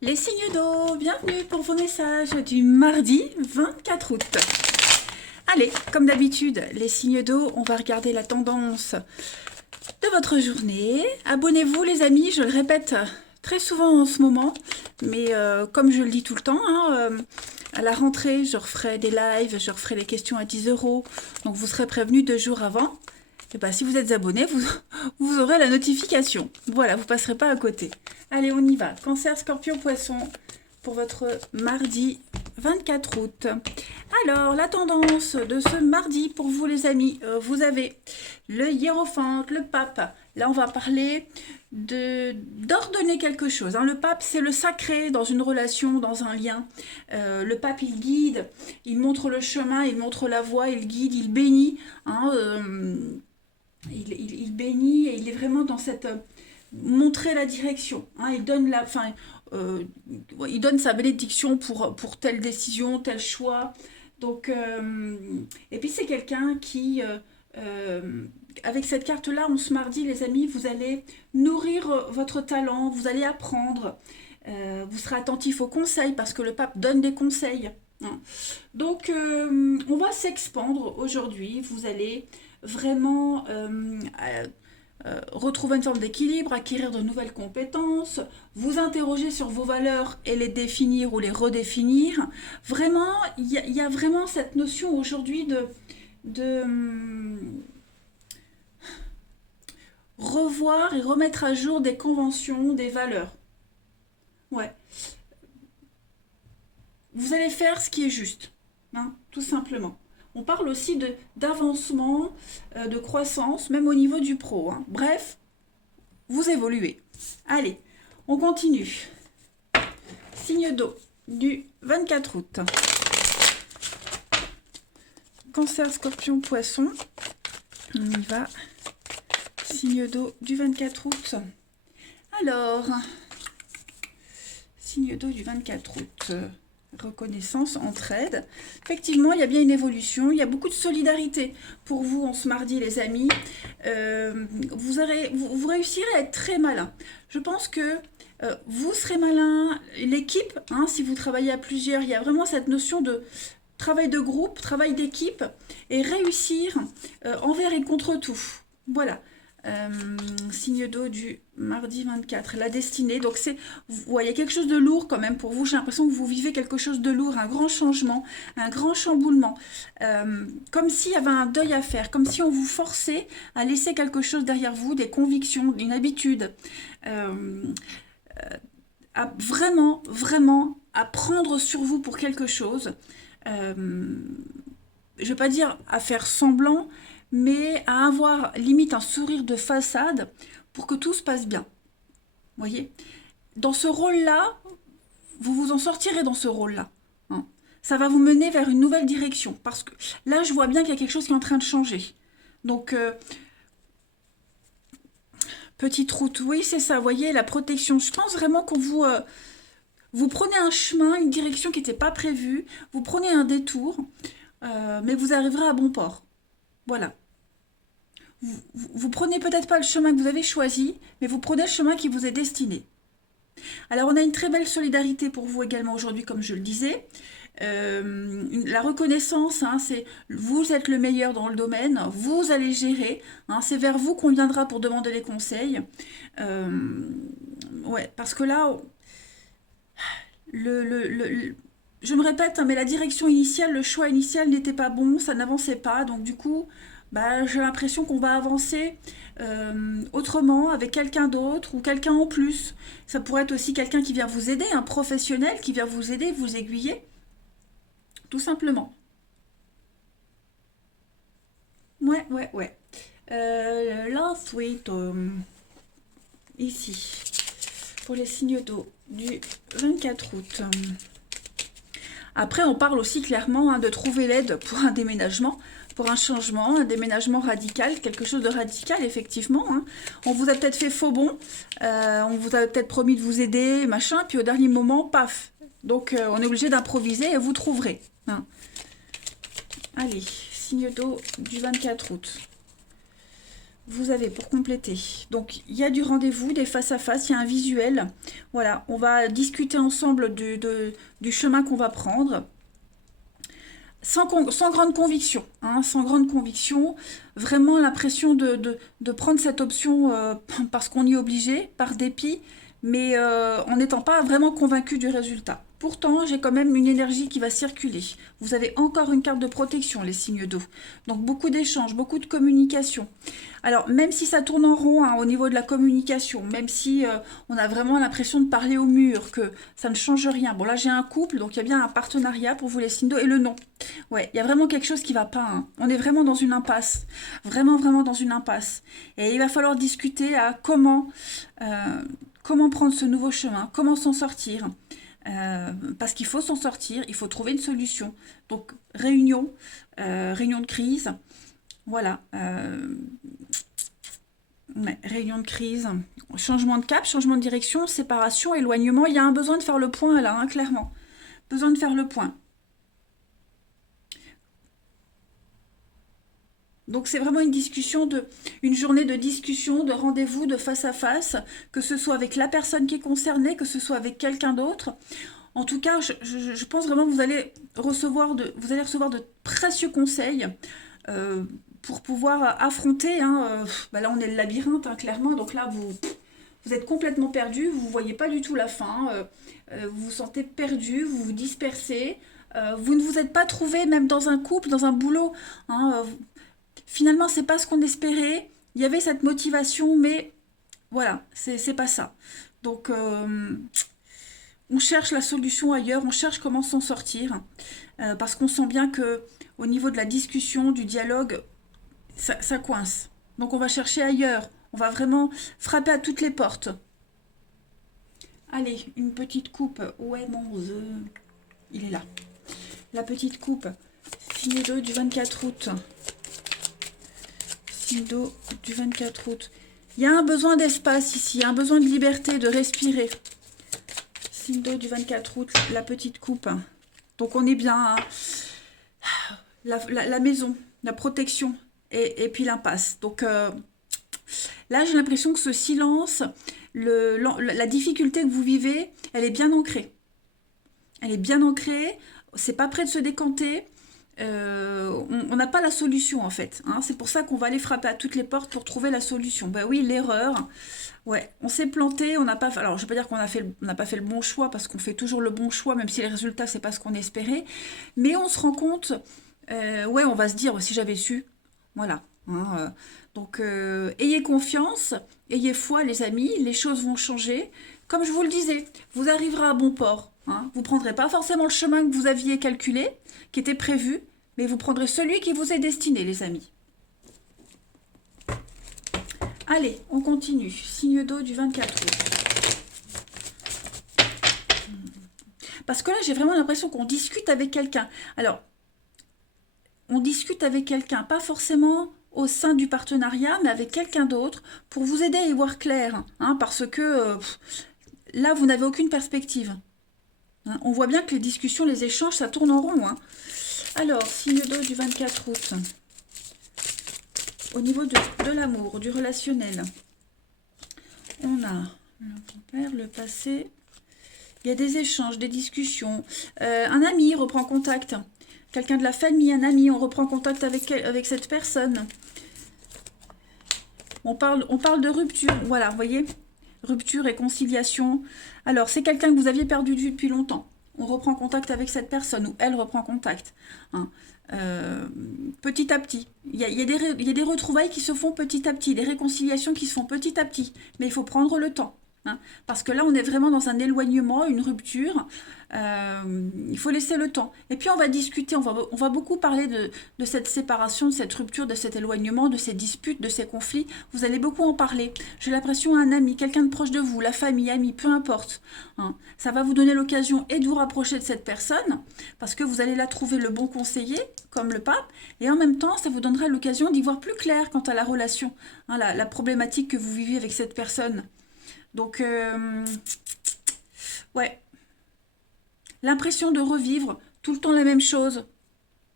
Les signes d'eau, bienvenue pour vos messages du mardi 24 août. Allez, comme d'habitude, les signes d'eau, on va regarder la tendance de votre journée. Abonnez-vous les amis, je le répète très souvent en ce moment, mais comme je le dis tout le temps, à la rentrée, je referai des lives, je referai les questions à 10 euros, donc vous serez prévenus 2 jours avant. Et bien, si vous êtes abonné, vous aurez la notification. Voilà, vous ne passerez pas à côté. Allez, on y va. Cancer, Scorpion, Poisson pour votre mardi 24 août. Alors, la tendance de ce mardi pour vous les amis, vous avez le hiérophant, le pape. Là, on va parler d'ordonner quelque chose. Le pape, c'est le sacré dans une relation, dans un lien. Le pape, il guide, il montre le chemin, il montre la voie, il guide, il bénit. Il bénit et il est vraiment dans cette montrer la direction. Il donne il donne sa bénédiction pour telle décision, tel choix. Donc, et puis c'est quelqu'un qui, avec cette carte-là, on se mardi, les amis, vous allez nourrir votre talent, vous allez apprendre, vous serez attentif aux conseils parce que le pape donne des conseils. Donc, on va s'expandre aujourd'hui. Vous allez vraiment retrouver une forme d'équilibre, acquérir de nouvelles compétences, vous interroger sur vos valeurs et les définir ou les redéfinir. Vraiment, il y a vraiment cette notion aujourd'hui de revoir et remettre à jour des conventions, des valeurs. Ouais. Vous allez faire ce qui est juste, tout simplement. On parle aussi d'avancement, de croissance, même au niveau du pro. Bref, vous évoluez. Allez, on continue. Signe d'eau du 24 août. Cancer, Scorpion, Poisson. On y va. Signe d'eau du 24 août. Alors, signe d'eau du 24 août. Reconnaissance, entraide. Effectivement, il y a bien une évolution, il y a beaucoup de solidarité pour vous en ce mardi, les amis. Vous réussirez à être très malin. Je pense que vous serez malin, l'équipe, si vous travaillez à plusieurs, il y a vraiment cette notion de travail de groupe, travail d'équipe et réussir envers et contre tout. Voilà. Signe d'eau du mardi 24, la destinée. Donc c'est, vous voyez quelque chose de lourd quand même pour vous. J'ai l'impression que vous vivez quelque chose de lourd, un grand changement, un grand chamboulement. Comme s'il y avait un deuil à faire, comme si on vous forçait à laisser quelque chose derrière vous, des convictions, une habitude. À vraiment, vraiment à prendre sur vous pour quelque chose. Je ne vais pas dire à faire semblant, mais à avoir limite un sourire de façade pour que tout se passe bien. Vous voyez? Dans ce rôle-là, vous vous en sortirez dans ce rôle-là. Ça va vous mener vers une nouvelle direction. Parce que là, je vois bien qu'il y a quelque chose qui est en train de changer. Donc, petite route, oui, c'est ça, vous voyez, la protection. Je pense vraiment qu'on vous prenez un chemin, une direction qui n'était pas prévue, vous prenez un détour, mais vous arriverez à bon port. Voilà. Vous prenez peut-être pas le chemin que vous avez choisi, mais vous prenez le chemin qui vous est destiné. Alors on a une très belle solidarité pour vous également aujourd'hui, comme je le disais. La reconnaissance, c'est vous êtes le meilleur dans le domaine, vous allez gérer, c'est vers vous qu'on viendra pour demander les conseils. Ouais, parce que là, je me répète, mais la direction initiale, le choix initial n'était pas bon, ça n'avançait pas, donc du coup, j'ai l'impression qu'on va avancer autrement, avec quelqu'un d'autre ou quelqu'un en plus. Ça pourrait être aussi quelqu'un qui vient vous aider, un professionnel qui vient vous aider, vous aiguiller, tout simplement. Ouais, ouais, ouais. Last week, ici, pour les signes d'eau du 24 août. Après, on parle aussi clairement de trouver l'aide pour un déménagement, pour un changement, un déménagement radical, quelque chose de radical, effectivement. On vous a peut-être fait faux bon, on vous a peut-être promis de vous aider, machin, puis au dernier moment, paf. Donc, on est obligé d'improviser et vous trouverez. Allez, signe d'eau du 24 août. vous avez pour compléter. Donc, il y a du rendez-vous, des face-à-face, il y a un visuel. Voilà, on va discuter ensemble du chemin qu'on va prendre. Sans grande conviction, hein, sans grande conviction, vraiment l'impression de prendre cette option parce qu'on y est obligé, par dépit, mais en n'étant pas vraiment convaincu du résultat. Pourtant, j'ai quand même une énergie qui va circuler. Vous avez encore une carte de protection, les signes d'eau. Donc beaucoup d'échanges, beaucoup de communication. Alors, même si ça tourne en rond hein, au niveau de la communication, même si on a vraiment l'impression de parler au mur, que ça ne change rien. Bon, là, j'ai un couple, donc il y a bien un partenariat pour vous, les signes d'eau, et le non. Ouais, il y a vraiment quelque chose qui va pas. Hein. On est vraiment dans une impasse. Vraiment, vraiment dans une impasse. Et il va falloir discuter à comment prendre ce nouveau chemin, comment s'en sortir. Parce qu'il faut s'en sortir, il faut trouver une solution. Donc, réunion de crise. Voilà. Ouais, réunion de crise. Changement de cap, changement de direction, séparation, éloignement. Il y a un besoin de faire le point là, hein, clairement. Besoin de faire le point. Donc c'est vraiment une journée de discussion, de rendez-vous, de face à face, que ce soit avec la personne qui est concernée, que ce soit avec quelqu'un d'autre. En tout cas, je pense vraiment que vous allez recevoir de précieux conseils euh, pour pouvoir affronter. Hein, bah là, on est le labyrinthe, hein, clairement. Donc là, vous êtes complètement perdu, vous ne voyez pas du tout la fin. Vous vous sentez perdu, vous vous dispersez. Vous ne vous êtes pas trouvé, même dans un couple, dans un boulot. Hein, finalement, c'est pas ce qu'on espérait. Il y avait cette motivation, mais voilà, c'est pas ça. Donc, on cherche la solution ailleurs, on cherche comment s'en sortir, parce qu'on sent bien que au niveau de la discussion, du dialogue, ça coince. Donc, on va chercher ailleurs. On va vraiment frapper à toutes les portes. Allez, une petite coupe. Ouais, il est là. La petite coupe. Signe d'eau du 24 août. Signe d'eau du 24 août. Il y a un besoin d'espace ici, un besoin de liberté, de respirer. Signe d'eau du 24 août, la petite coupe. Donc on est bien. Hein. La maison, la protection et puis l'impasse. Donc là, j'ai l'impression que ce silence, la difficulté que vous vivez, elle est bien ancrée. Elle est bien ancrée, c'est pas prêt de se décanter. On n'a pas la solution en fait. Hein. C'est pour ça qu'on va aller frapper à toutes les portes pour trouver la solution. Ben oui, l'erreur. Ouais, on s'est planté, on n'a pas. Alors, je ne veux pas dire on n'a pas fait le bon choix parce qu'on fait toujours le bon choix, même si les résultats c'est pas ce qu'on espérait. Mais on se rend compte. Ouais, on va se dire si j'avais su. Voilà. Hein, donc, ayez confiance, ayez foi, les amis. Les choses vont changer. Comme je vous le disais, vous arriverez à bon port. Hein. Vous prendrez pas forcément le chemin que vous aviez calculé, qui était prévu, mais vous prendrez celui qui vous est destiné, les amis. Allez, on continue. Signe d'eau du 24 août. Parce que là, j'ai vraiment l'impression qu'on discute avec quelqu'un. Alors, on discute avec quelqu'un, pas forcément au sein du partenariat, mais avec quelqu'un d'autre, pour vous aider à y voir clair. Hein, parce que là, vous n'avez aucune perspective. Hein, on voit bien que les discussions, les échanges, ça tourne en rond. Hein. Alors, signe d'eau du 24 août. Au niveau de l'amour, du relationnel, on a le passé. Il y a des échanges, des discussions. Un ami reprend contact. Quelqu'un de la famille, un ami, on reprend contact avec cette personne. On parle de rupture. Voilà, vous voyez, rupture, réconciliation. Alors, c'est quelqu'un que vous aviez perdu de vue depuis longtemps. On reprend contact avec cette personne ou elle reprend contact. Hein. Petit à petit. Il y a des retrouvailles qui se font petit à petit, des réconciliations qui se font petit à petit. Mais il faut prendre le temps. Hein, parce que là, on est vraiment dans un éloignement, une rupture. Il faut laisser le temps. Et puis, on va discuter, on va beaucoup parler de cette séparation, de cette rupture, de cet éloignement, de ces disputes, de ces conflits. Vous allez beaucoup en parler. J'ai l'impression un ami, quelqu'un de proche de vous, la famille, ami, peu importe. Hein, ça va vous donner l'occasion et de vous rapprocher de cette personne, parce que vous allez la trouver le bon conseiller, comme le pape, et en même temps, ça vous donnera l'occasion d'y voir plus clair quant à la relation, hein, la problématique que vous vivez avec cette personne. Donc, ouais, l'impression de revivre tout le temps la même chose.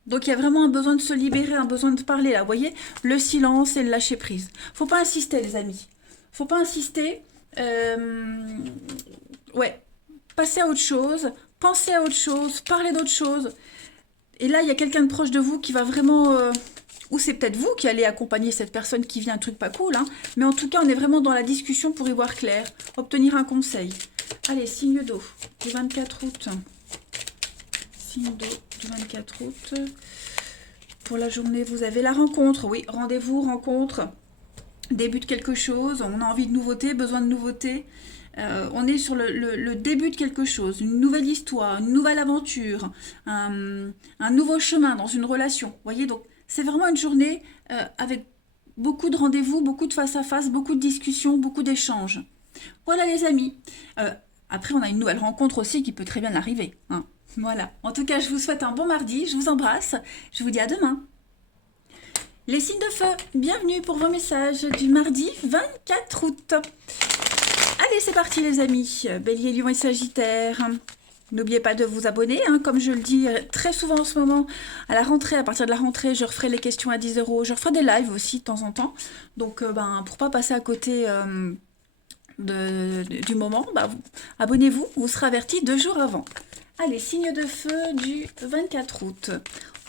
Donc il y a vraiment un besoin de se libérer, un besoin de parler là. Vous voyez, le silence et le lâcher prise. Faut pas insister, les amis. Faut pas insister. Euh, Ouais, passez à autre chose, pensez à autre chose, parlez d'autre chose. Et là, il y a quelqu'un de proche de vous qui va vraiment... ou c'est peut-être vous qui allez accompagner cette personne qui vit un truc pas cool, hein. Mais en tout cas, on est vraiment dans la discussion pour y voir clair, obtenir un conseil. Allez, signe d'eau du 24 août. Signe d'eau du 24 août. Pour la journée, vous avez la rencontre. Oui, rendez-vous, rencontre. Début de quelque chose. On a envie de nouveauté, besoin de nouveauté. On est sur le début de quelque chose, une nouvelle histoire, une nouvelle aventure, un nouveau chemin dans une relation. Vous voyez, donc c'est vraiment une journée avec beaucoup de rendez-vous, beaucoup de face à face, beaucoup de discussions, beaucoup d'échanges. Voilà les amis. Après, on a une nouvelle rencontre aussi qui peut très bien arriver, hein. Voilà. En tout cas, je vous souhaite un bon mardi, je vous embrasse, je vous dis à demain. Les signes de feu, bienvenue pour vos messages du mardi 24 août. Allez, c'est parti les amis, Bélier, Lion et Sagittaire. N'oubliez pas de vous abonner, hein, comme je le dis très souvent en ce moment. À la rentrée, à partir de la rentrée, je referai les questions à 10 euros. Je referai des lives aussi de temps en temps. Donc, pour pas passer à côté du moment, abonnez-vous, vous serez averti 2 jours avant. Allez, signe de feu du 24 août.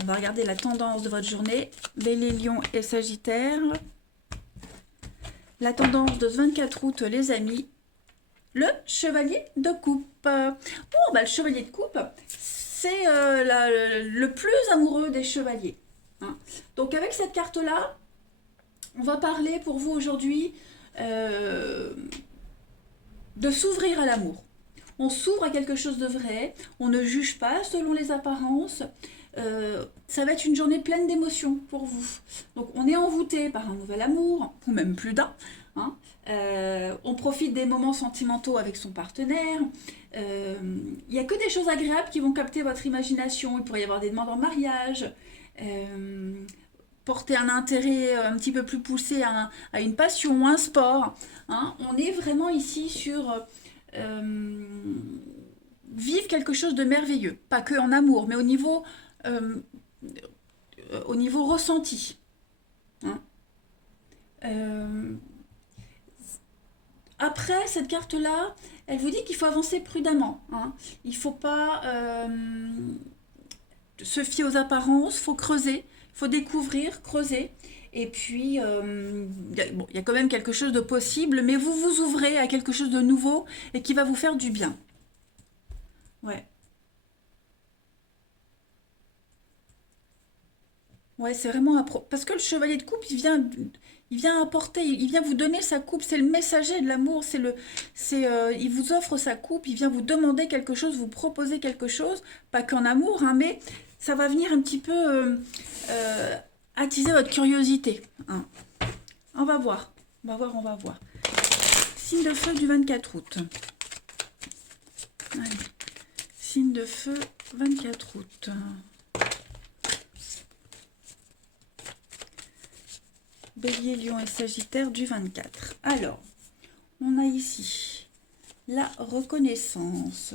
On va regarder la tendance de votre journée. Bélier, Lion et Sagittaire. La tendance de ce 24 août, les amis. Le chevalier de coupe. Le chevalier de coupe, c'est le plus amoureux des chevaliers, hein. Donc avec cette carte-là, on va parler pour vous aujourd'hui de s'ouvrir à l'amour. On s'ouvre à quelque chose de vrai, on ne juge pas selon les apparences. Ça va être une journée pleine d'émotions pour vous. Donc on est envoûté par un nouvel amour, ou même plus d'un, hein. On profite des moments sentimentaux avec son partenaire. Il n'y a que des choses agréables qui vont capter votre imagination. Il pourrait y avoir des demandes en mariage, porter un intérêt un petit peu plus poussé à une passion, un sport, hein. On est vraiment ici sur vivre quelque chose de merveilleux. Pas que en amour, mais au niveau ressenti, hein. Après, cette carte-là, elle vous dit qu'il faut avancer prudemment, hein. Il ne faut pas se fier aux apparences, il faut creuser, il faut découvrir, creuser. Et puis, y a quand même quelque chose de possible, mais vous vous ouvrez à quelque chose de nouveau et qui va vous faire du bien. Ouais. Ouais, c'est vraiment parce que le chevalier de coupe, il vient apporter, il vient vous donner sa coupe. C'est le messager de l'amour. Il vous offre sa coupe. Il vient vous demander quelque chose, vous proposer quelque chose, pas qu'en amour, hein, mais ça va venir un petit peu attiser votre curiosité, hein. On va voir, on va voir, on va voir. Signe de feu du 24 août. Allez. Signe de feu 24 août. Bélier, Lion et Sagittaire du 24. Alors, on a ici la reconnaissance.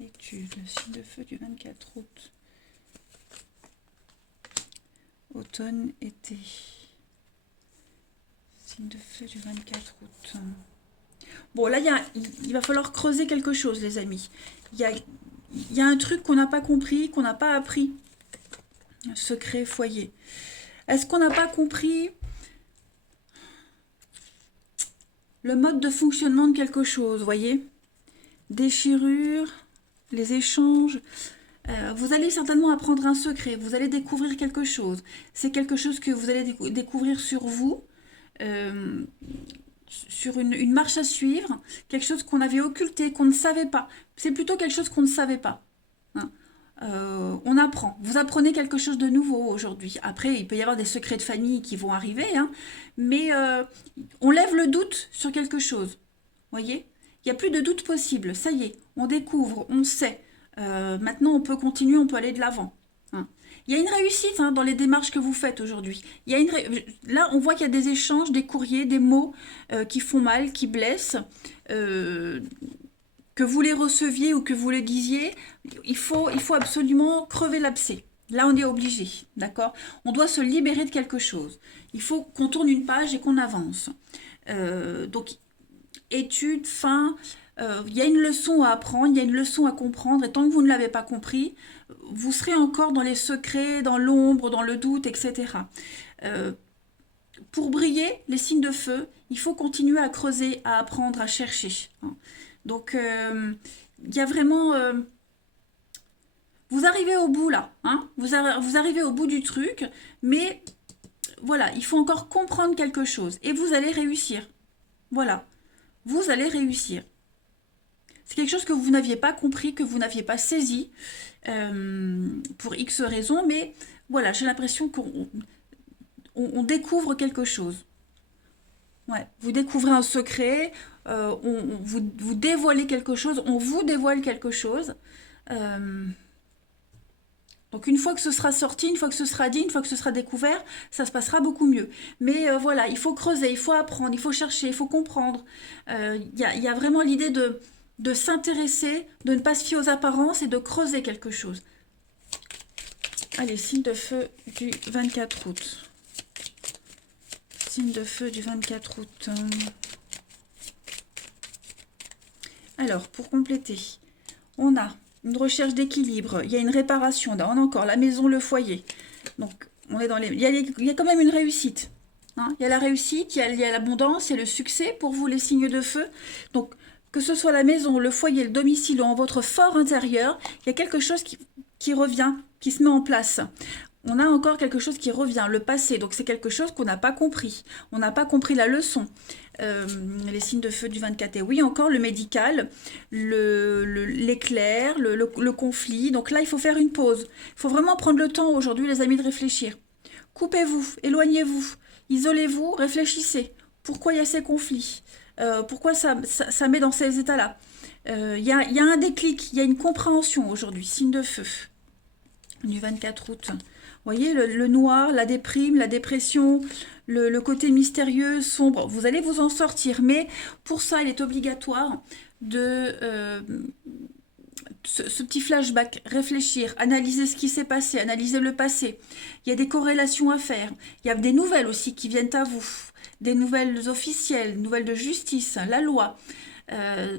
Étude, signe de feu du 24 août. Automne, été. Signe de feu du 24 août. Bon, là, il va falloir creuser quelque chose, les amis. Il y a un truc qu'on n'a pas compris, qu'on n'a pas appris. Secret foyer. Est-ce qu'on n'a pas compris le mode de fonctionnement de quelque chose, voyez? Déchirure, les échanges. Vous allez certainement apprendre un secret, vous allez découvrir quelque chose. C'est quelque chose que vous allez découvrir sur vous, sur une marche à suivre, quelque chose qu'on avait occulté, qu'on ne savait pas. C'est plutôt quelque chose qu'on ne savait pas, hein. On apprend. Vous apprenez quelque chose de nouveau aujourd'hui. Après, il peut y avoir des secrets de famille qui vont arriver, hein, mais on lève le doute sur quelque chose. Voyez? Il n'y a plus de doute possible. Ça y est, on découvre, on sait. Maintenant, on peut continuer, on peut aller de l'avant, hein. Il y a une réussite, hein, dans les démarches que vous faites aujourd'hui. Là, on voit qu'il y a des échanges, des courriers, des mots qui font mal, qui blessent. Que vous les receviez ou que vous les disiez, il faut absolument crever l'abcès. Là, on est obligé, d'accord? On doit se libérer de quelque chose. Il faut qu'on tourne une page et qu'on avance. Donc, étude, fin, il y a une leçon à apprendre, il y a une leçon à comprendre, et tant que vous ne l'avez pas compris, vous serez encore dans les secrets, dans l'ombre, dans le doute, etc. Euh, pour briller, les signes de feu, il faut continuer à creuser, à apprendre, à chercher, hein. Donc, il y a vraiment... vous arrivez au bout là, hein, vous arrivez au bout du truc, mais voilà, il faut encore comprendre quelque chose, et vous allez réussir. Voilà, vous allez réussir. C'est quelque chose que vous n'aviez pas compris, que vous n'aviez pas saisi, pour X raisons, mais voilà, j'ai l'impression qu'on découvre quelque chose. Ouais, vous découvrez un secret, vous dévoilez quelque chose, on vous dévoile quelque chose. Euh, donc une fois que ce sera sorti, une fois que ce sera dit, une fois que ce sera découvert, ça se passera beaucoup mieux. Mais voilà, il faut creuser, il faut apprendre, il faut chercher, il faut comprendre. Il y a vraiment l'idée de s'intéresser, de ne pas se fier aux apparences et de creuser quelque chose. Allez, signe de feu du 24 août. Signe de feu du 24 août. Alors, pour compléter, on a une recherche d'équilibre, il y a une réparation, on a encore la maison, le foyer. Donc, on est dans les... il y a quand même une réussite, hein. Il y a la réussite, il y a l'abondance, il y a le succès pour vous, les signes de feu. Donc, que ce soit la maison, le foyer, le domicile ou en votre fort intérieur, il y a quelque chose qui revient, qui se met en place. On a encore quelque chose qui revient, le passé. Donc c'est quelque chose qu'on n'a pas compris. On n'a pas compris la leçon. Les signes de feu du 24. Et oui, encore le médical, l'éclair, le conflit. Donc là, il faut faire une pause. Il faut vraiment prendre le temps aujourd'hui, les amis, de réfléchir. Coupez-vous, éloignez-vous, isolez-vous, réfléchissez. Pourquoi il y a ces conflits? Pourquoi ça met dans ces états-là? Il y a un déclic, il y a une compréhension aujourd'hui. Signe de feu du 24 août. Vous voyez, le noir, la déprime, la dépression, le côté mystérieux, sombre, vous allez vous en sortir. Mais pour ça, il est obligatoire de ce petit flashback, réfléchir, analyser ce qui s'est passé, analyser le passé. Il y a des corrélations à faire. Il y a des nouvelles aussi qui viennent à vous. Des nouvelles officielles, nouvelles de justice, la loi. Euh,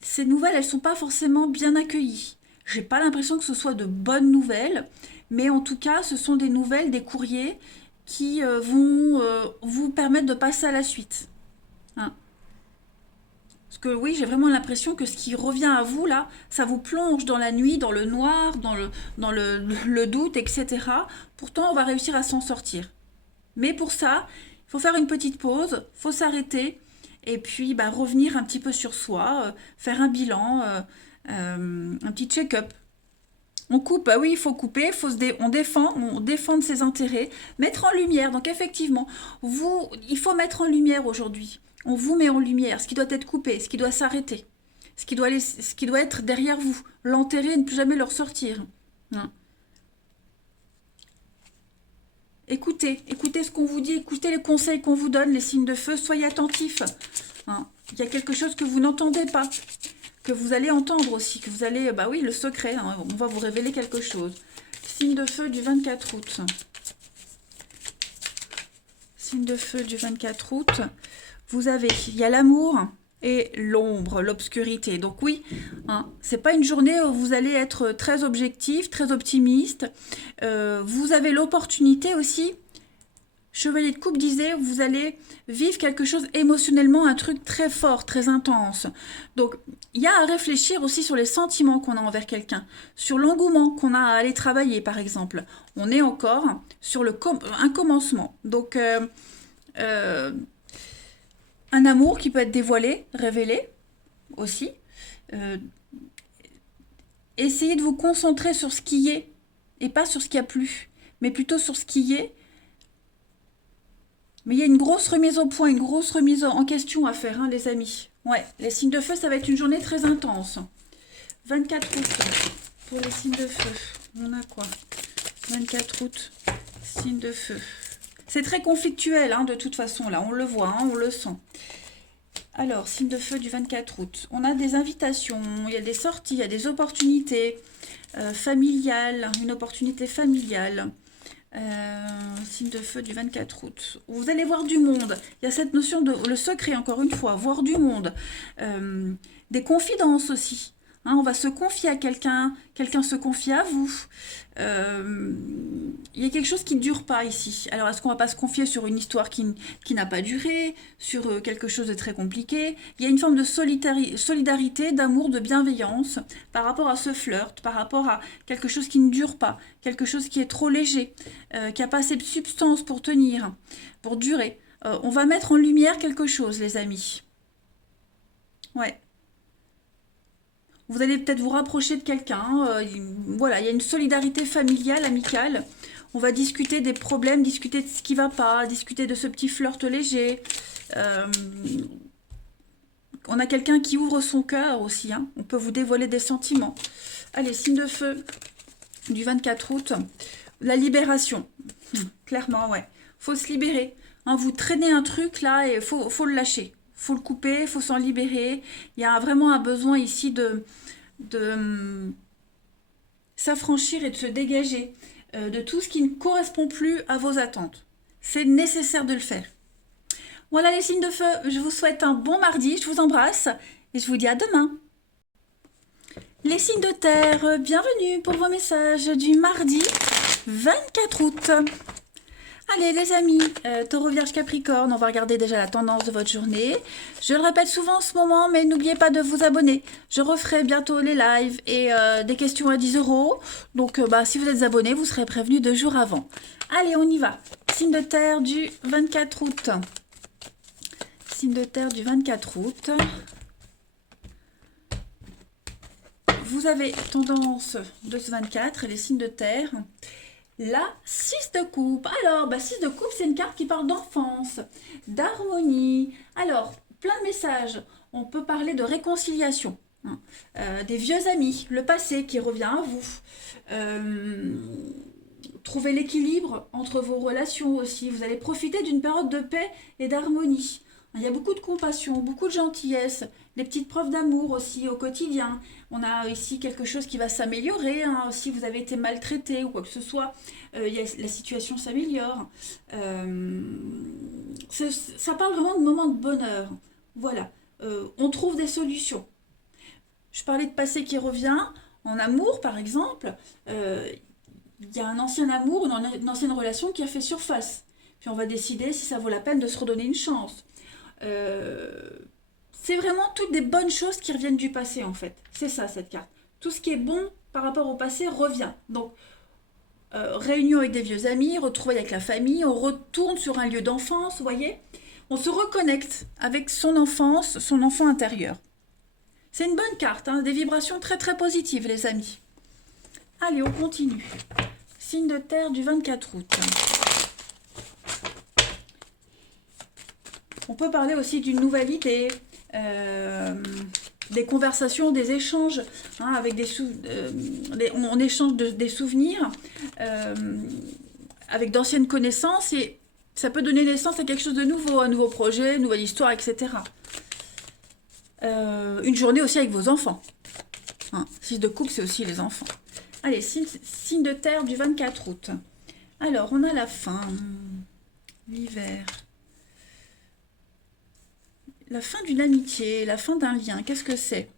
Ces nouvelles, elles ne sont pas forcément bien accueillies. J'ai pas l'impression que ce soit de bonnes nouvelles, mais en tout cas, ce sont des nouvelles, des courriers qui vont vous permettre de passer à la suite, hein. Parce que oui, j'ai vraiment l'impression que ce qui revient à vous, là, ça vous plonge dans la nuit, dans le noir, dans le doute, etc. Pourtant, on va réussir à s'en sortir. Mais pour ça, il faut faire une petite pause, il faut s'arrêter, et puis bah, revenir un petit peu sur soi, faire un bilan, un petit check-up. On coupe, bah oui, il faut couper, on défend de ses intérêts, mettre en lumière. Donc effectivement, il faut mettre en lumière aujourd'hui. On vous met en lumière ce qui doit être coupé, ce qui doit s'arrêter, ce qui doit être derrière vous, l'enterrer et ne plus jamais le ressortir, hein. Écoutez ce qu'on vous dit, écoutez les conseils qu'on vous donne, les signes de feu, soyez attentifs, hein. Il y a quelque chose que vous n'entendez pas, que vous allez entendre aussi, que vous allez, bah oui, le secret, hein, on va vous révéler quelque chose. Signe de feu du 24 août. Signe de feu du 24 août. Il y a l'amour et l'ombre, l'obscurité. Donc oui, hein, c'est pas une journée où vous allez être très objectif, très optimiste. Vous avez l'opportunité aussi. Chevalier de coupe disait, vous allez vivre quelque chose émotionnellement, un truc très fort, très intense. Donc, il y a à réfléchir aussi sur les sentiments qu'on a envers quelqu'un, sur l'engouement qu'on a à aller travailler, par exemple. On est encore sur un commencement. Donc, un amour qui peut être dévoilé, révélé aussi. Euh, Essayez de vous concentrer sur ce qui est et pas sur ce qui a plus, mais plutôt sur ce qui est. Mais il y a une grosse remise au point, une grosse remise en question à faire, hein, les amis. Ouais, les signes de feu, ça va être une journée très intense. 24 août, pour les signes de feu. On a quoi? 24 août, signe de feu. C'est très conflictuel, hein, de toute façon, là. On le voit, hein, on le sent. Alors, signe de feu du 24 août. On a des invitations, il y a des sorties, il y a des opportunités familiales, une opportunité familiale. Signe de feu du 24 août. Vous allez voir du monde. Il y a cette notion de le secret, encore une fois, voir du monde. Des confidences aussi. Hein, on va se confier à quelqu'un, quelqu'un se confie à vous. Il y a quelque chose qui ne dure pas ici. Alors, est-ce qu'on va pas se confier sur une histoire qui n'a pas duré, sur quelque chose de très compliqué? Il y a une forme de solidarité, d'amour, de bienveillance par rapport à ce flirt, par rapport à quelque chose qui ne dure pas, quelque chose qui est trop léger, qui n'a pas assez de substance pour tenir, pour durer. On va mettre en lumière quelque chose, les amis. Ouais. Vous allez peut-être vous rapprocher de quelqu'un. Voilà, il y a une solidarité familiale, amicale. On va discuter des problèmes, discuter de ce qui ne va pas, discuter de ce petit flirt léger. Euh, on a quelqu'un qui ouvre son cœur aussi. Hein. On peut vous dévoiler des sentiments. Allez, signe de feu du 24 août. La libération. Clairement, ouais. Faut se libérer. Hein, vous traînez un truc là et faut le lâcher. Faut le couper, faut s'en libérer. Il y a vraiment un besoin ici de s'affranchir et de se dégager de tout ce qui ne correspond plus à vos attentes. C'est nécessaire de le faire. Voilà les signes de feu, je vous souhaite un bon mardi, je vous embrasse et je vous dis à demain. Les signes de terre, bienvenue pour vos messages du mardi 24 août. Allez les amis, Taureau, Vierge, Capricorne, on va regarder déjà la tendance de votre journée. Je le répète souvent en ce moment, mais n'oubliez pas de vous abonner. Je referai bientôt les lives et des questions à 10 €. Donc si vous êtes abonné, vous serez prévenu 2 jours avant. Allez, on y va. Signe de terre du 24 août. Signe de terre du 24 août. Vous avez tendance de ce 24, les signes de terre. La 6 de coupe. Alors, 6 de coupe, c'est une carte qui parle d'enfance, d'harmonie. Alors, plein de messages. On peut parler de réconciliation, hein, des vieux amis, le passé qui revient à vous. Trouver l'équilibre entre vos relations aussi. Vous allez profiter d'une période de paix et d'harmonie. Il y a beaucoup de compassion, beaucoup de gentillesse, des petites preuves d'amour aussi au quotidien. On a ici quelque chose qui va s'améliorer. Hein. Si vous avez été maltraité ou quoi que ce soit, la situation s'améliore. Ça parle vraiment de moments de bonheur. Voilà. On trouve des solutions. Je parlais de passé qui revient. En amour, par exemple, il y a un ancien amour, une ancienne relation qui a fait surface. Puis on va décider si ça vaut la peine de se redonner une chance. C'est vraiment toutes des bonnes choses qui reviennent du passé en fait. C'est ça cette carte. Tout ce qui est bon par rapport au passé revient. Donc réunion avec des vieux amis, retrouvailles avec la famille, on retourne sur un lieu d'enfance, vous voyez. On se reconnecte avec son enfance, son enfant intérieur. C'est une bonne carte, hein, des vibrations très très positives les amis. Allez, on continue. Signe de terre du 24 août. On peut parler aussi d'une nouvelle idée, des conversations, des échanges, hein, avec on échange des souvenirs avec d'anciennes connaissances et ça peut donner naissance à quelque chose de nouveau, un nouveau projet, une nouvelle histoire, etc. Une journée aussi avec vos enfants. Hein, 6 de coupe, c'est aussi les enfants. Allez, signe de terre du 24 août. Alors, on a la fin, l'hiver. La fin d'une amitié, la fin d'un lien, qu'est-ce que c'est?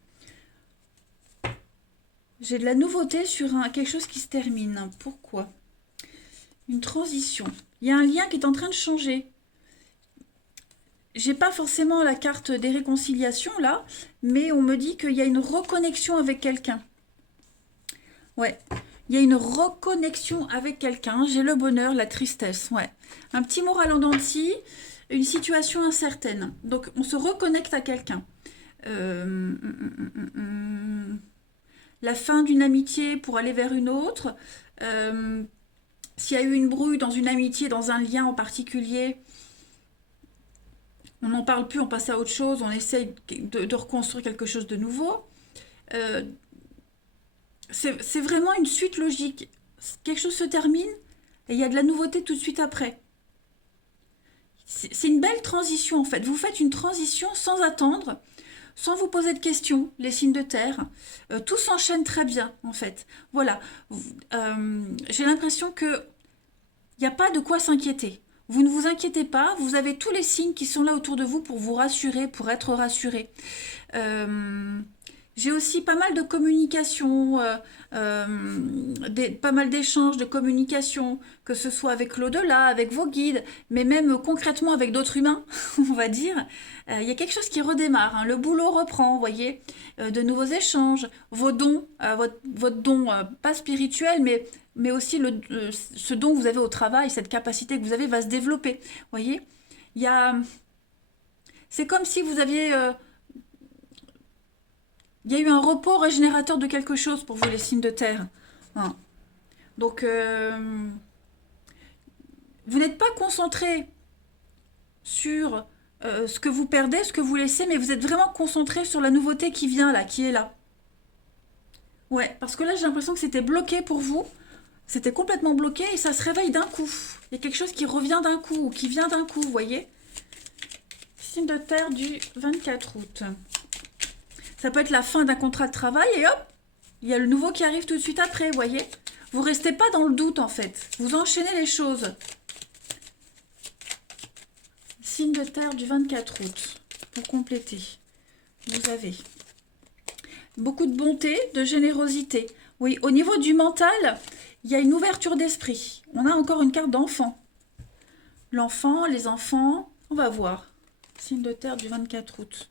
J'ai de la nouveauté sur quelque chose qui se termine. Pourquoi? Une transition. Il y a un lien qui est en train de changer. J'ai pas forcément la carte des réconciliations là, mais on me dit qu'il y a une reconnexion avec quelqu'un. Ouais, il y a une reconnexion avec quelqu'un. J'ai le bonheur, la tristesse. Ouais, un petit moral en dents de scie. Une situation incertaine. Donc, on se reconnecte à quelqu'un. La fin d'une amitié pour aller vers une autre. S'il y a eu une brouille dans une amitié, dans un lien en particulier, on n'en parle plus, on passe à autre chose, on essaye de reconstruire quelque chose de nouveau. C'est vraiment une suite logique. Quelque chose se termine et il y a de la nouveauté tout de suite après. c'est une belle transition en fait. Vous faites une transition sans attendre, sans vous poser de questions, les signes de terre. Tout s'enchaîne très bien en fait. Voilà. J'ai l'impression que il n'y a pas de quoi s'inquiéter. Vous ne vous inquiétez pas, vous avez tous les signes qui sont là autour de vous pour vous rassurer, pour être rassuré. J'ai aussi pas mal de communication, pas mal d'échanges de communication, que ce soit avec l'au-delà, avec vos guides, mais même concrètement avec d'autres humains, on va dire. Il y a quelque chose qui redémarre, hein. Le boulot reprend, vous voyez, de nouveaux échanges, vos dons, votre don pas spirituel, mais aussi ce don que vous avez au travail, cette capacité que vous avez va se développer. Vous voyez, il y a, c'est comme si vous aviez il y a eu un repos régénérateur de quelque chose pour vous, les signes de terre. Hein. Donc, vous n'êtes pas concentré sur ce que vous perdez, ce que vous laissez, mais vous êtes vraiment concentré sur la nouveauté qui vient là, qui est là. Ouais, parce que là, j'ai l'impression que c'était bloqué pour vous. C'était complètement bloqué et ça se réveille d'un coup. Il y a quelque chose qui revient d'un coup, ou qui vient d'un coup, vous voyez. Signe de terre du 24 août. Ça peut être la fin d'un contrat de travail et hop, il y a le nouveau qui arrive tout de suite après, vous voyez. Vous ne restez pas dans le doute en fait. Vous enchaînez les choses. Signe de terre du 24 août. Pour compléter, vous avez beaucoup de bonté, de générosité. Oui, au niveau du mental, il y a une ouverture d'esprit. On a encore une carte d'enfant. L'enfant, les enfants, on va voir. Signe de terre du 24 août.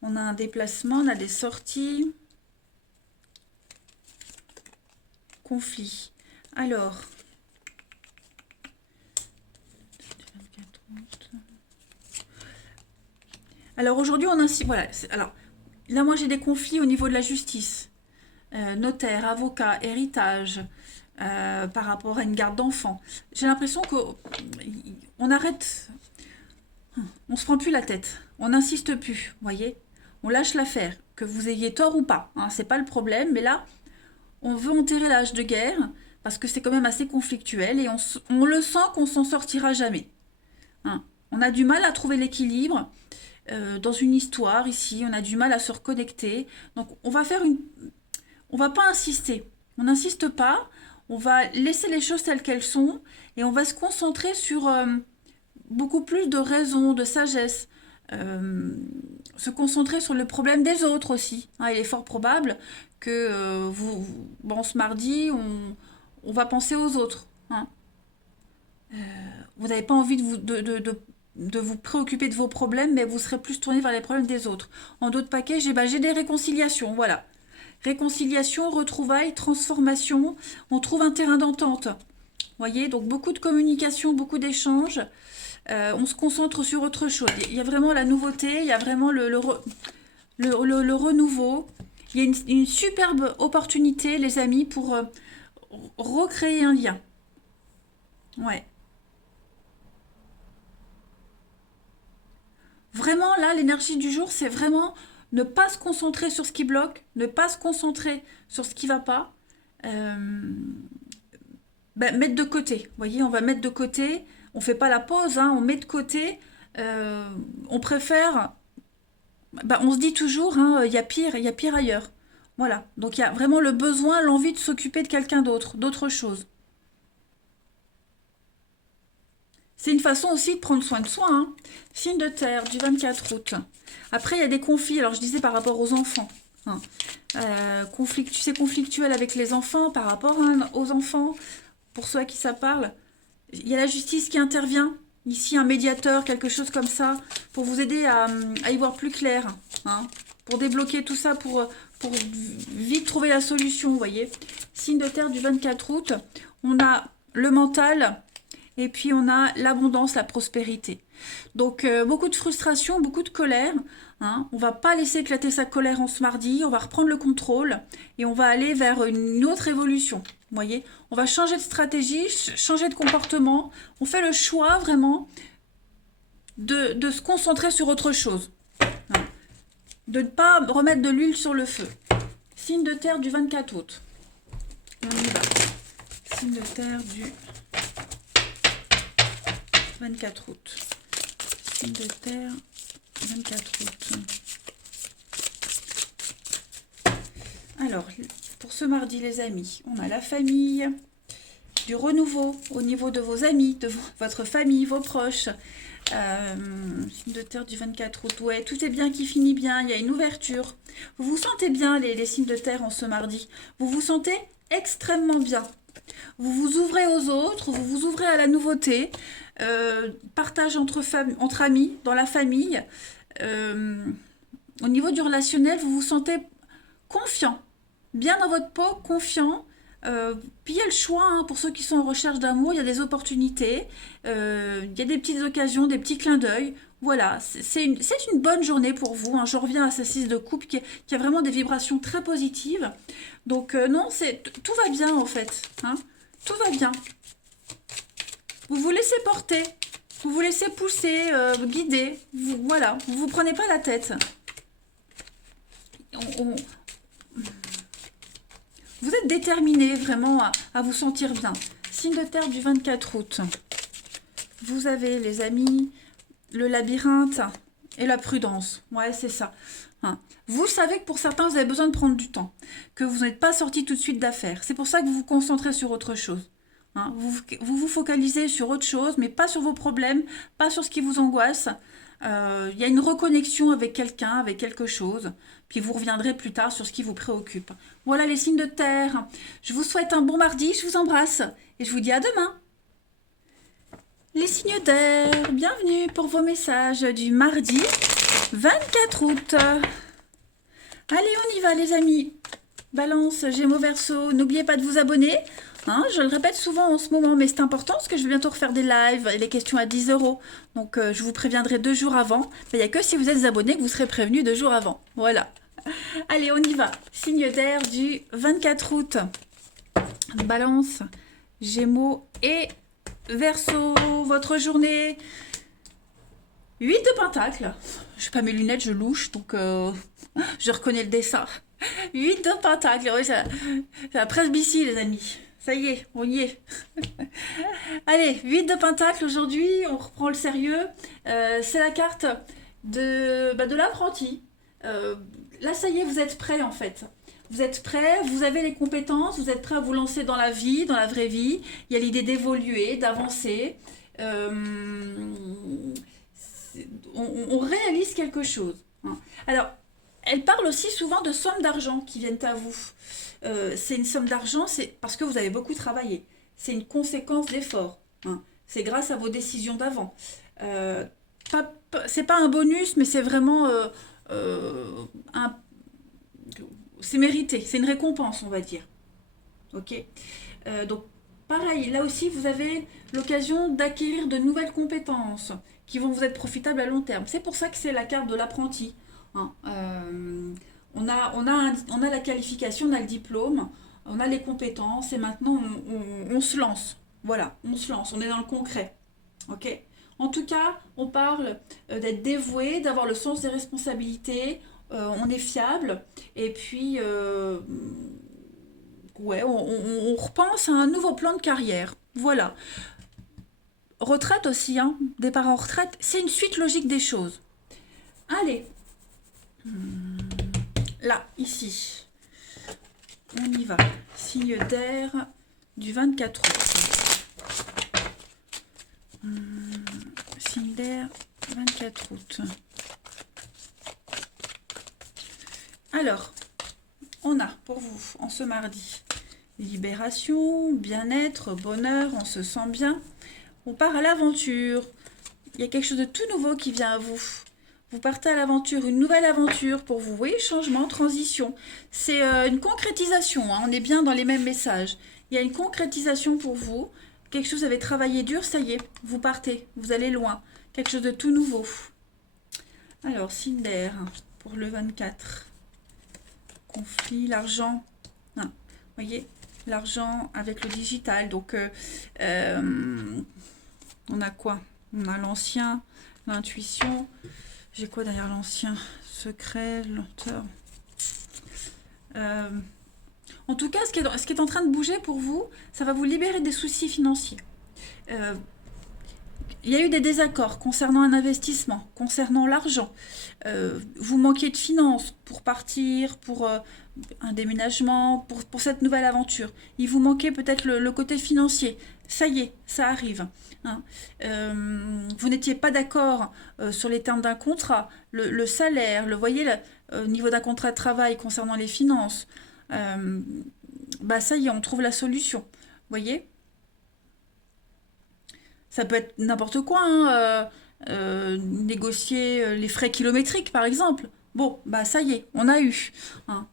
On a un déplacement, on a des sorties. Conflit. Alors. Alors aujourd'hui, on insiste. Voilà. Alors, là, moi, j'ai des conflits au niveau de la justice. Notaire, avocat, héritage, par rapport à une garde d'enfants. J'ai l'impression qu'on arrête. On se prend plus la tête. On n'insiste plus, vous voyez. On lâche l'affaire, que vous ayez tort ou pas, hein, c'est pas le problème, mais là, on veut enterrer l'âge de guerre, parce que c'est quand même assez conflictuel, et on le sent qu'on s'en sortira jamais. Hein. On a du mal à trouver l'équilibre dans une histoire, ici, on a du mal à se reconnecter, donc on va pas insister, on n'insiste pas, on va laisser les choses telles qu'elles sont, et on va se concentrer sur beaucoup plus de raison, de sagesse, se concentrer sur le problème des autres aussi. Hein, il est fort probable que bon, ce mardi, on va penser aux autres. Hein. Vous n'avez pas envie de vous préoccuper de vos problèmes, mais vous serez plus tourné vers les problèmes des autres. En d'autres paquets, j'ai des réconciliations, voilà. Réconciliation, retrouvailles, transformation, on trouve un terrain d'entente. Vous voyez, donc beaucoup de communication, beaucoup d'échanges. On se concentre sur autre chose. Il y a vraiment la nouveauté, il y a vraiment le renouveau. Il y a une superbe opportunité, les amis, pour recréer un lien. Ouais. Vraiment, là, l'énergie du jour, c'est vraiment ne pas se concentrer sur ce qui bloque, ne pas se concentrer sur ce qui ne va pas. Mettre de côté. Vous voyez, on va mettre de côté. On fait pas la pause, hein, on met de côté. On préfère. On se dit toujours, hein, il y a pire ailleurs. Voilà. Donc il y a vraiment le besoin, l'envie de s'occuper de quelqu'un d'autre, d'autre chose. C'est une façon aussi de prendre soin de soi. Hein. Signe de terre du 24 août. Après, il y a des conflits. Alors, je disais par rapport aux enfants. Hein. C'est conflictuel avec les enfants par rapport aux enfants. Pour ceux à qui ça parle. Il y a la justice qui intervient. Ici, un médiateur, quelque chose comme ça. Pour vous aider à y voir plus clair. Hein. Pour débloquer tout ça, pour vite trouver la solution, vous voyez. Signe de terre du 24 août. On a le mental. Et puis, on a l'abondance, la prospérité. Donc, beaucoup de frustration, beaucoup de colère. Hein. On ne va pas laisser éclater sa colère en ce mardi. On va reprendre le contrôle et on va aller vers une autre évolution. Vous voyez, on va changer de stratégie, changer de comportement. On fait le choix, vraiment, de se concentrer sur autre chose. Hein. De ne pas remettre de l'huile sur le feu. Signe de terre du 24 août. On y va. Signe de terre du 24 août. Signe de terre, 24 août. Alors, pour ce mardi, les amis, on a la famille, du renouveau au niveau de vos amis, de votre famille, vos proches. Signe de terre du 24 août. Ouais, tout est bien qui finit bien, il y a une ouverture. Vous vous sentez bien, les signes de terre, en ce mardi. Vous vous sentez extrêmement bien. Vous vous ouvrez aux autres, vous vous ouvrez à la nouveauté. Partage entre amis, dans la famille. Au niveau du relationnel, vous vous sentez confiant. Bien dans votre peau, confiant. Puis il y a le choix, hein, pour ceux qui sont en recherche d'amour, il y a des opportunités, il y a des petites occasions, des petits clins d'œil. Voilà, c'est une bonne journée pour vous, hein. Je reviens à ce 6 de coupe qui a vraiment des vibrations très positives. Donc non, tout va bien en fait, hein. Tout va bien. Vous vous laissez porter, vous vous laissez pousser, guider. Voilà, vous ne vous prenez pas la tête. Vous êtes déterminé vraiment à vous sentir bien. Signe de terre du 24 août. Vous avez, les amis, le labyrinthe et la prudence. Ouais, c'est ça. Hein. Vous savez que pour certains, vous avez besoin de prendre du temps. Que vous n'êtes pas sorti tout de suite d'affaires. C'est pour ça que vous vous concentrez sur autre chose. Hein. Vous focalisez sur autre chose, mais pas sur vos problèmes, pas sur ce qui vous angoisse. Il y a une reconnexion avec quelqu'un, avec quelque chose. Puis vous reviendrez plus tard sur ce qui vous préoccupe. Voilà les signes de terre. Je vous souhaite un bon mardi, je vous embrasse et je vous dis à demain. Les signes d'air, bienvenue pour vos messages du mardi 24 août. Allez, on y va les amis. Balance, Gémeaux, Verseau, n'oubliez pas de vous abonner. Hein, je le répète souvent en ce moment, mais c'est important parce que je vais bientôt refaire des lives et les questions à 10 €. Donc je vous préviendrai 2 jours avant. Il n'y a que si vous êtes abonné que vous serez prévenu 2 jours avant. Voilà. Allez, on y va. Signe d'air du 24 août. Balance, Gémeaux et Verseau, votre journée. 8 de Pentacle. Je n'ai pas mes lunettes, je louche, donc je reconnais le dessin. 8 de Pentacle. Oui, c'est la presbytie, les amis. Ça y est, on y est. Allez, 8 de Pentacle aujourd'hui, on reprend le sérieux. C'est la carte de l'apprenti. Là, ça y est, vous êtes prêts en fait. Vous êtes prêts, vous avez les compétences, vous êtes prêts à vous lancer dans la vie, dans la vraie vie. Il y a l'idée d'évoluer, d'avancer. On réalise quelque chose. Hein. Alors, elle parle aussi souvent de sommes d'argent qui viennent à vous. C'est une somme d'argent, c'est parce que vous avez beaucoup travaillé. C'est une conséquence d'effort. Hein. C'est grâce à vos décisions d'avant. C'est pas un bonus, mais c'est vraiment c'est mérité. C'est une récompense, on va dire. Ok. Donc, pareil, là aussi, vous avez l'occasion d'acquérir de nouvelles compétences qui vont vous être profitables à long terme. C'est pour ça que c'est la carte de l'apprenti. Hein. On a la qualification, on a le diplôme, on a les compétences et maintenant on se lance. Voilà, on se lance, on est dans le concret. Ok. En tout cas, on parle d'être dévoué, d'avoir le sens des responsabilités, on est fiable et puis ouais, on repense à un nouveau plan de carrière. Voilà. Retraite aussi, hein, départ en retraite, c'est une suite logique des choses. Allez. Là, ici, on y va. Signe d'air du 24 août. Signe d'air, 24 août. Alors, on a pour vous, en ce mardi, libération, bien-être, bonheur, on se sent bien. On part à l'aventure. Il y a quelque chose de tout nouveau qui vient à vous. Vous partez à l'aventure, une nouvelle aventure pour vous. Vous voyez, changement, transition. C'est une concrétisation, hein, on est bien dans les mêmes messages. Il y a une concrétisation pour vous. Quelque chose, vous avez travaillé dur, ça y est, vous partez, vous allez loin. Quelque chose de tout nouveau. Alors, signe d'air pour le 24. Conflit, l'argent. Vous voyez, l'argent avec le digital. Donc, on a quoi? On a l'ancien, l'intuition. J'ai quoi derrière l'ancien? Secret, lenteur. En tout cas, ce qui est en train de bouger pour vous, ça va vous libérer des soucis financiers. Il il y a eu des désaccords concernant un investissement, concernant l'argent. Vous manquez de finances pour partir, pour un déménagement, pour cette nouvelle aventure. Il vous manquait peut-être le côté financier. Ça y est, ça arrive. Hein. Vous n'étiez pas d'accord sur les termes d'un contrat, le salaire, voyez, au niveau d'un contrat de travail concernant les finances. Bah ça y est, on trouve la solution. Voyez? Ça peut être n'importe quoi, hein, négocier les frais kilométriques, par exemple. Bon, bah ça y est, on a eu. Hein.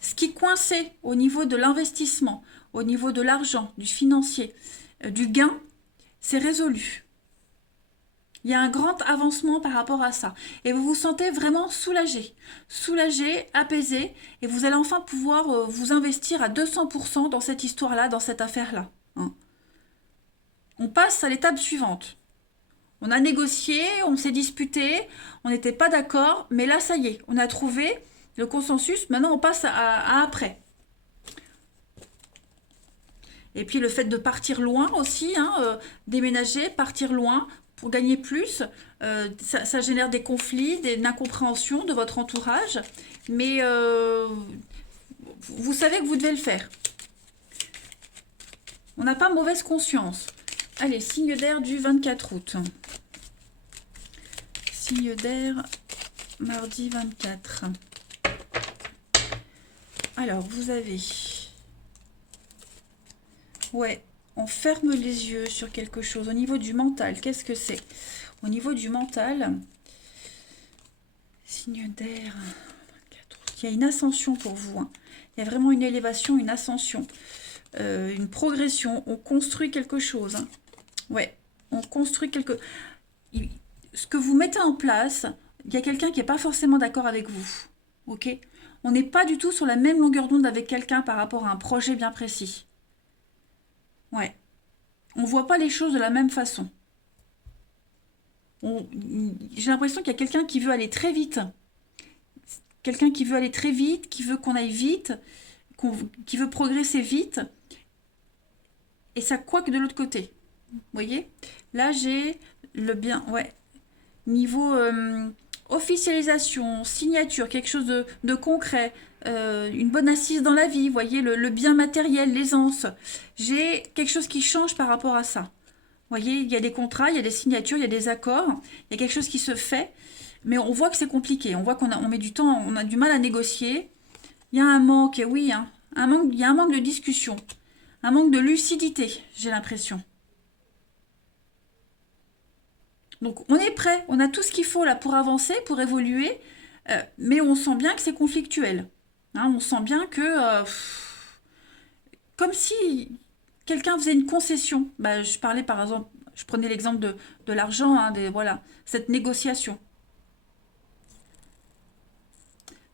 Ce qui coinçait au niveau de l'investissement, au niveau de l'argent, du financier, du gain, c'est résolu. Il y a un grand avancement par rapport à ça. Et vous vous sentez vraiment soulagé. Soulagé, apaisé. Et vous allez enfin pouvoir vous investir à 200% dans cette histoire-là, dans cette affaire-là. Hein. On passe à l'étape suivante. On a négocié, on s'est disputé, on n'était pas d'accord, mais là, ça y est, on a trouvé le consensus. Maintenant, on passe à après. Et puis, le fait de partir loin aussi, hein, déménager, partir loin pour gagner plus, ça génère des conflits, des incompréhensions de votre entourage, mais vous savez que vous devez le faire. On n'a pas mauvaise conscience. Allez, signe d'air du 24 août. Signe d'air, mardi 24. Alors, vous avez... Ouais, on ferme les yeux sur quelque chose. Au niveau du mental, qu'est-ce que c'est? Au niveau du mental, signe d'air, 24 août. Il y a une ascension pour vous. Hein. Il y a vraiment une élévation, une ascension, une progression. On construit quelque chose. Hein. Ouais, on construit quelque... Ce que vous mettez en place, il y a quelqu'un qui n'est pas forcément d'accord avec vous. Ok? On n'est pas du tout sur la même longueur d'onde avec quelqu'un par rapport à un projet bien précis. Ouais. On ne voit pas les choses de la même façon. J'ai l'impression qu'il y a quelqu'un qui veut aller très vite. Quelqu'un qui veut aller très vite, qui veut qu'on aille vite, qui veut progresser vite. Et ça coince de l'autre côté. Vous voyez? Là, j'ai le bien... Ouais. Niveau officialisation, signature, quelque chose de concret, une bonne assise dans la vie, vous voyez, le bien matériel, l'aisance. J'ai quelque chose qui change par rapport à ça. Vous voyez, il y a des contrats, il y a des signatures, il y a des accords, il y a quelque chose qui se fait, mais on voit que c'est compliqué, on voit on met du temps, on a du mal à négocier. Il y a un manque, oui, hein, il y a un manque de discussion, un manque de lucidité, j'ai l'impression. Donc on est prêt, on a tout ce qu'il faut là pour avancer, pour évoluer, mais on sent bien que c'est conflictuel. Hein, on sent bien que, comme si quelqu'un faisait une concession. Bah, je parlais par exemple, je prenais l'exemple de l'argent, hein, voilà, cette négociation.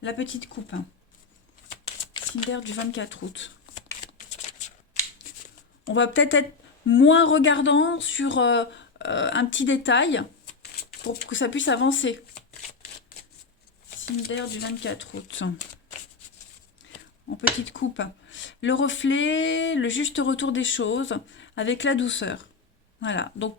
La petite coupe. Hein. Cinder du 24 août. On va peut-être être moins regardant sur un petit détail pour que ça puisse avancer. Cinder du 24 août. En petite coupe. Le reflet, le juste retour des choses avec la douceur. Voilà, donc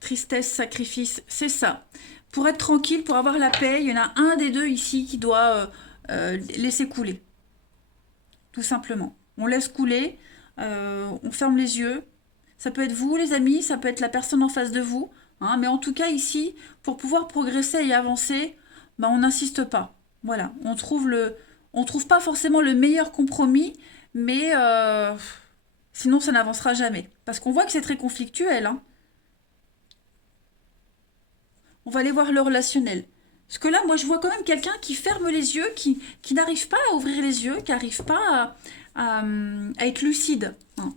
tristesse, sacrifice, c'est ça. Pour être tranquille, pour avoir la paix, il y en a un des deux ici qui doit laisser couler. Tout simplement. On laisse couler, on ferme les yeux. Ça peut être vous, les amis, ça peut être la personne en face de vous. Hein, mais en tout cas, ici, pour pouvoir progresser et avancer, ben, on n'insiste pas. Voilà, on trouve pas forcément le meilleur compromis, mais sinon ça n'avancera jamais. Parce qu'on voit que c'est très conflictuel. Hein. On va aller voir le relationnel. Parce que là, moi, je vois quand même quelqu'un qui ferme les yeux, qui n'arrive pas à ouvrir les yeux, qui n'arrive pas à être lucide. Hein.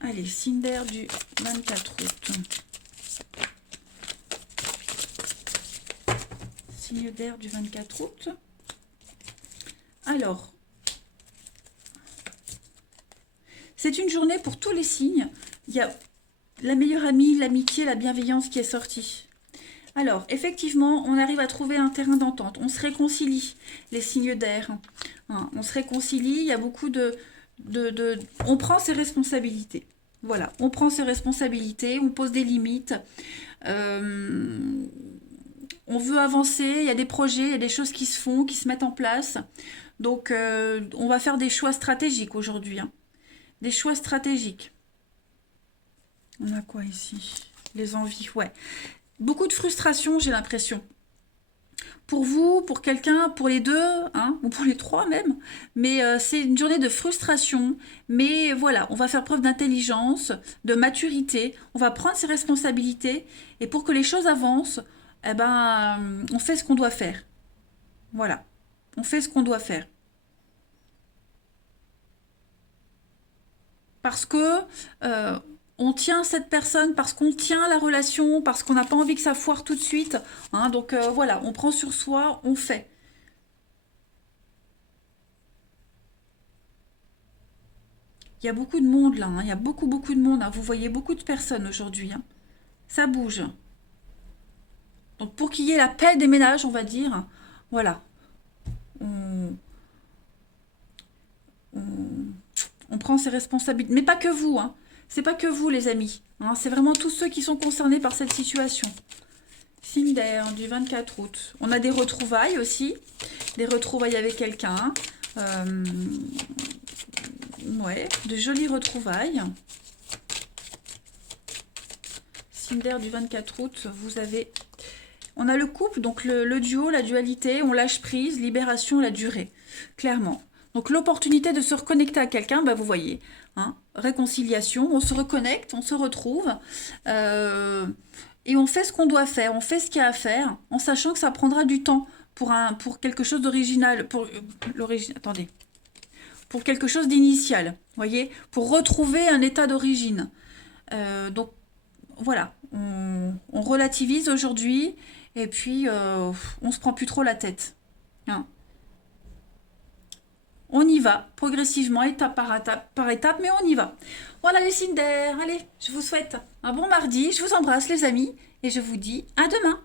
Allez, Cinder du 24 août. Signe d'air du 24 août. Alors, c'est une journée pour tous les signes. Il y a la meilleure amie, l'amitié, la bienveillance qui est sortie. Alors, effectivement, on arrive à trouver un terrain d'entente. On se réconcilie, les signes d'air. Hein, on se réconcilie, il y a beaucoup on prend ses responsabilités. Voilà, on prend ses responsabilités, on pose des limites. On veut avancer, il y a des projets, il y a des choses qui se font, qui se mettent en place. Donc, on va faire des choix stratégiques aujourd'hui. Hein. Des choix stratégiques. On a quoi ici? Les envies, ouais. Beaucoup de frustration, j'ai l'impression. Pour vous, pour quelqu'un, pour les deux, hein, ou pour les trois même. Mais c'est une journée de frustration. Mais voilà, on va faire preuve d'intelligence, de maturité. On va prendre ses responsabilités. Et pour que les choses avancent, eh ben, on fait ce qu'on doit faire. Voilà, on fait ce qu'on doit faire. Parce que on tient cette personne, parce qu'on tient la relation, parce qu'on n'a pas envie que ça foire tout de suite. Hein, donc voilà, on prend sur soi, on fait. Il y a beaucoup de monde là, hein, il y a beaucoup de monde. Hein, vous voyez beaucoup de personnes aujourd'hui. Hein. Ça bouge. Donc pour qu'il y ait la paix des ménages, on va dire, voilà, on, on- on prend ses responsabilités. Mais pas que vous, hein. C'est pas que vous, les amis. Hein. C'est vraiment tous ceux qui sont concernés par cette situation. Signe d'air du 24 août. On a des retrouvailles aussi. Des retrouvailles avec quelqu'un. Ouais, de jolies retrouvailles. Signe d'air du 24 août, vous avez... On a le couple, donc le duo, la dualité, on lâche prise, libération, la durée. Clairement. Donc l'opportunité de se reconnecter à quelqu'un, bah, vous voyez, hein, réconciliation, on se reconnecte, on se retrouve, et on fait ce qu'on doit faire, on fait ce qu'il y a à faire, en sachant que ça prendra du temps pour quelque chose d'original, attendez, pour quelque chose d'initial, voyez, pour retrouver un état d'origine. Donc voilà, on relativise aujourd'hui, et puis on se prend plus trop la tête. Hein. On y va, progressivement, étape par étape, mais on y va. Voilà les signes d'air. Allez, je vous souhaite un bon mardi. Je vous embrasse les amis et je vous dis à demain.